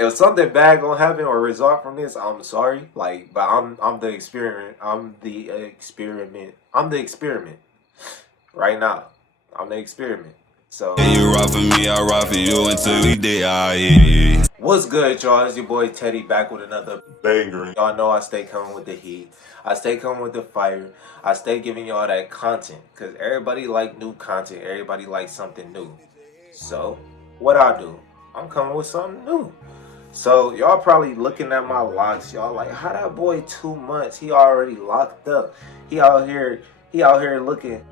if something bad gonna happen or result from this, I'm sorry. Like, but I'm the experiment. I'm the experiment. I'm the experiment right now. I'm the experiment. So You ride for me, I ride for you until we die. what's good, y'all? It's your boy Teddy back with another banger. Y'all know I stay coming with the heat. I stay coming with the fire. I stay giving y'all that content because everybody like new content. Everybody likes something new. So what I do, I'm coming with something new. So y'all probably looking at my locks. Y'all like, how that boy 2 months? He already locked up. He out here. He out here looking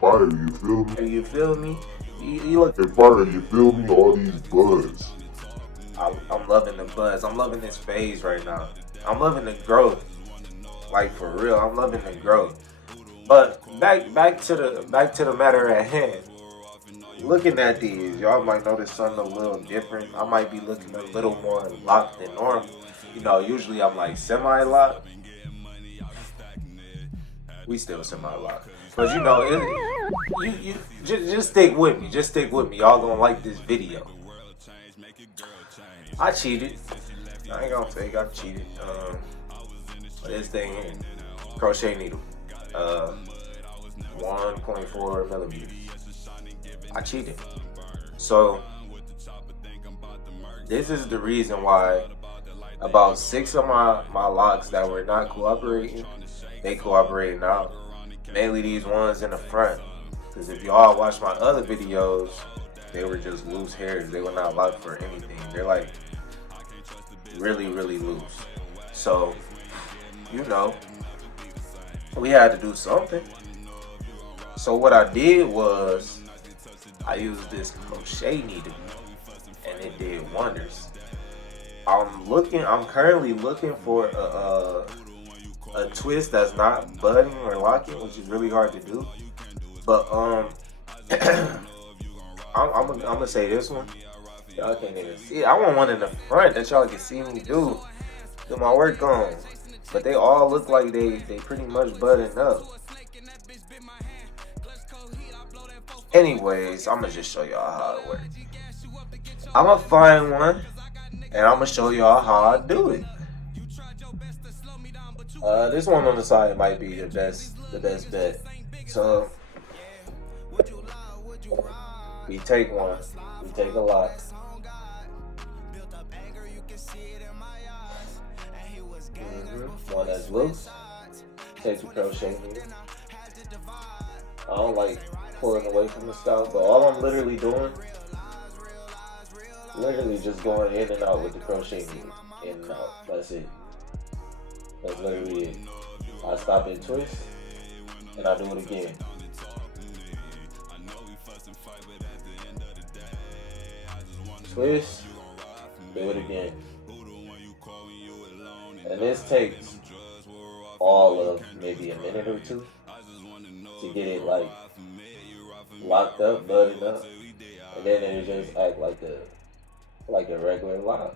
fire, you feel me? You feel me? He looking Fire, you feel me? All these buds. I'm loving the buzz. I'm loving this phase right now. I'm loving the growth. Like for real, I'm loving the growth. But back to the matter at hand. Looking at these, y'all might notice something a little different. I might be looking a little more locked than normal. You know, usually I'm like semi-locked. We still semi-locked. But you know, you just stick with me. Just stick with me. Y'all gonna like this video. I cheated. I ain't gonna fake. I cheated. This thing here, crochet needle, 1.4 millimeters. I cheated. So this is the reason why about 6 of my locks that were not cooperating, they cooperated now. Mainly these ones in the front. Because if y'all watch my other videos, they were just loose hairs. They were not locked for anything. They're like really, really loose. So, you know, we had to do something. So what I did was I used this crochet needle and it did wonders. I'm currently looking for a twist that's not budding or locking, which is really hard to do. But I'm gonna say this one. Y'all can't even see it. I want one in the front that y'all can see me do my work on. But they all look like they pretty much budding up. Anyways, I'm gonna just show y'all how it works. I'm gonna find one and I'm gonna show y'all how I do it. This one on the side might be the best bet. So we take one, we take a lot. One that's loose, take the crochet needle. I don't like pulling away from the scalp, but all I'm literally doing, just going in and out with the crochet needle, in and out. That's it. That's literally it. I stop and twist, and I do it again. Twist, do it again. And this takes all of maybe a minute or two to get it like locked up, budding up, and then it just act like a regular lock.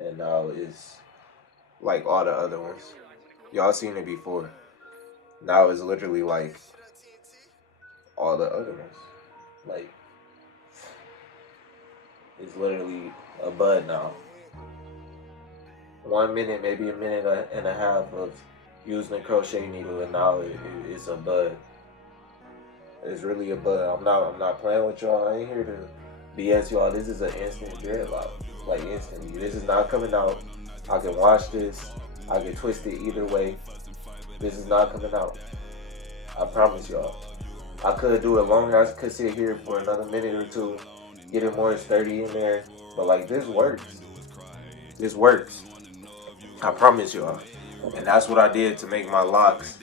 And now it's like all the other ones. Y'all seen it before. Now it's literally like all the other ones. Like, it's literally a bud now. 1 minute, maybe a minute and a half of using a crochet needle, and now it's a bud. It's really a bud. I'm not playing with y'all. I ain't here to BS y'all. This is an instant dreadlock. Like instantly. This is not coming out. I can wash this. I can twist it either way. This is not coming out. I promise y'all. I could do it longer. I could sit here for another minute or two, get it more sturdy in there. But like, this works. This works. I promise y'all. And that's what I did to make my locks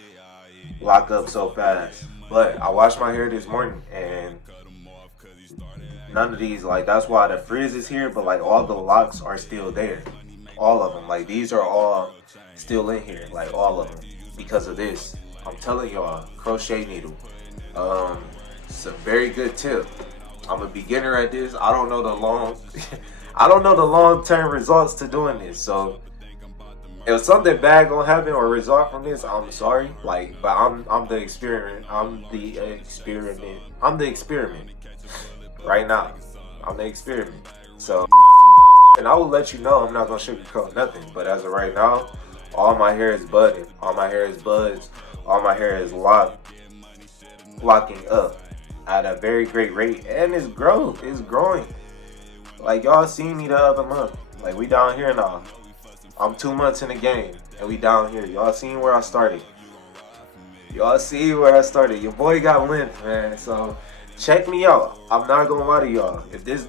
lock up so fast. But I washed my hair this morning and none of these, like, that's why the frizz is here, but like all the locks are still there. All of them. Like, these are all still in here. Like, all of them. Because of this. I'm telling y'all, crochet needle. It's a very good tip. I'm a beginner at this. I don't know the long term results to doing this. So if something bad gonna happen or result from this, I'm sorry. Like, but I'm the experiment. I'm the experiment. I'm the experiment. Right now, I'm the experiment. So, and I will let you know. I'm not gonna sugarcoat nothing. But as of right now, all my hair is budding. All my hair is buds. All my hair is locking up at a very great rate, and it's growth. It's growing. Like y'all seen me the other month. Like we down here now. I'm 2 months in the game, and we down here. Y'all seen where I started. Y'all see where I started. Your boy got length, man. So check me out. I'm not gonna lie to y'all. If this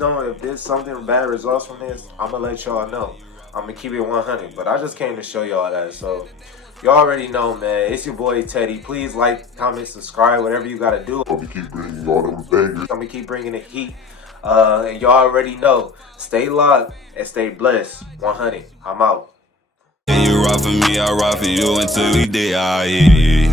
something bad results from this, I'm gonna let y'all know. I'm gonna keep it 100. But I just came to show y'all that. So y'all already know, man. It's your boy Teddy. Please like, comment, subscribe, whatever you gotta do. I'm gonna keep bringing all them bangers. I'm gonna keep bringing the heat. And y'all already know. Stay locked and stay blessed. 100. I'm out. You ride for me, I ride for you until we die.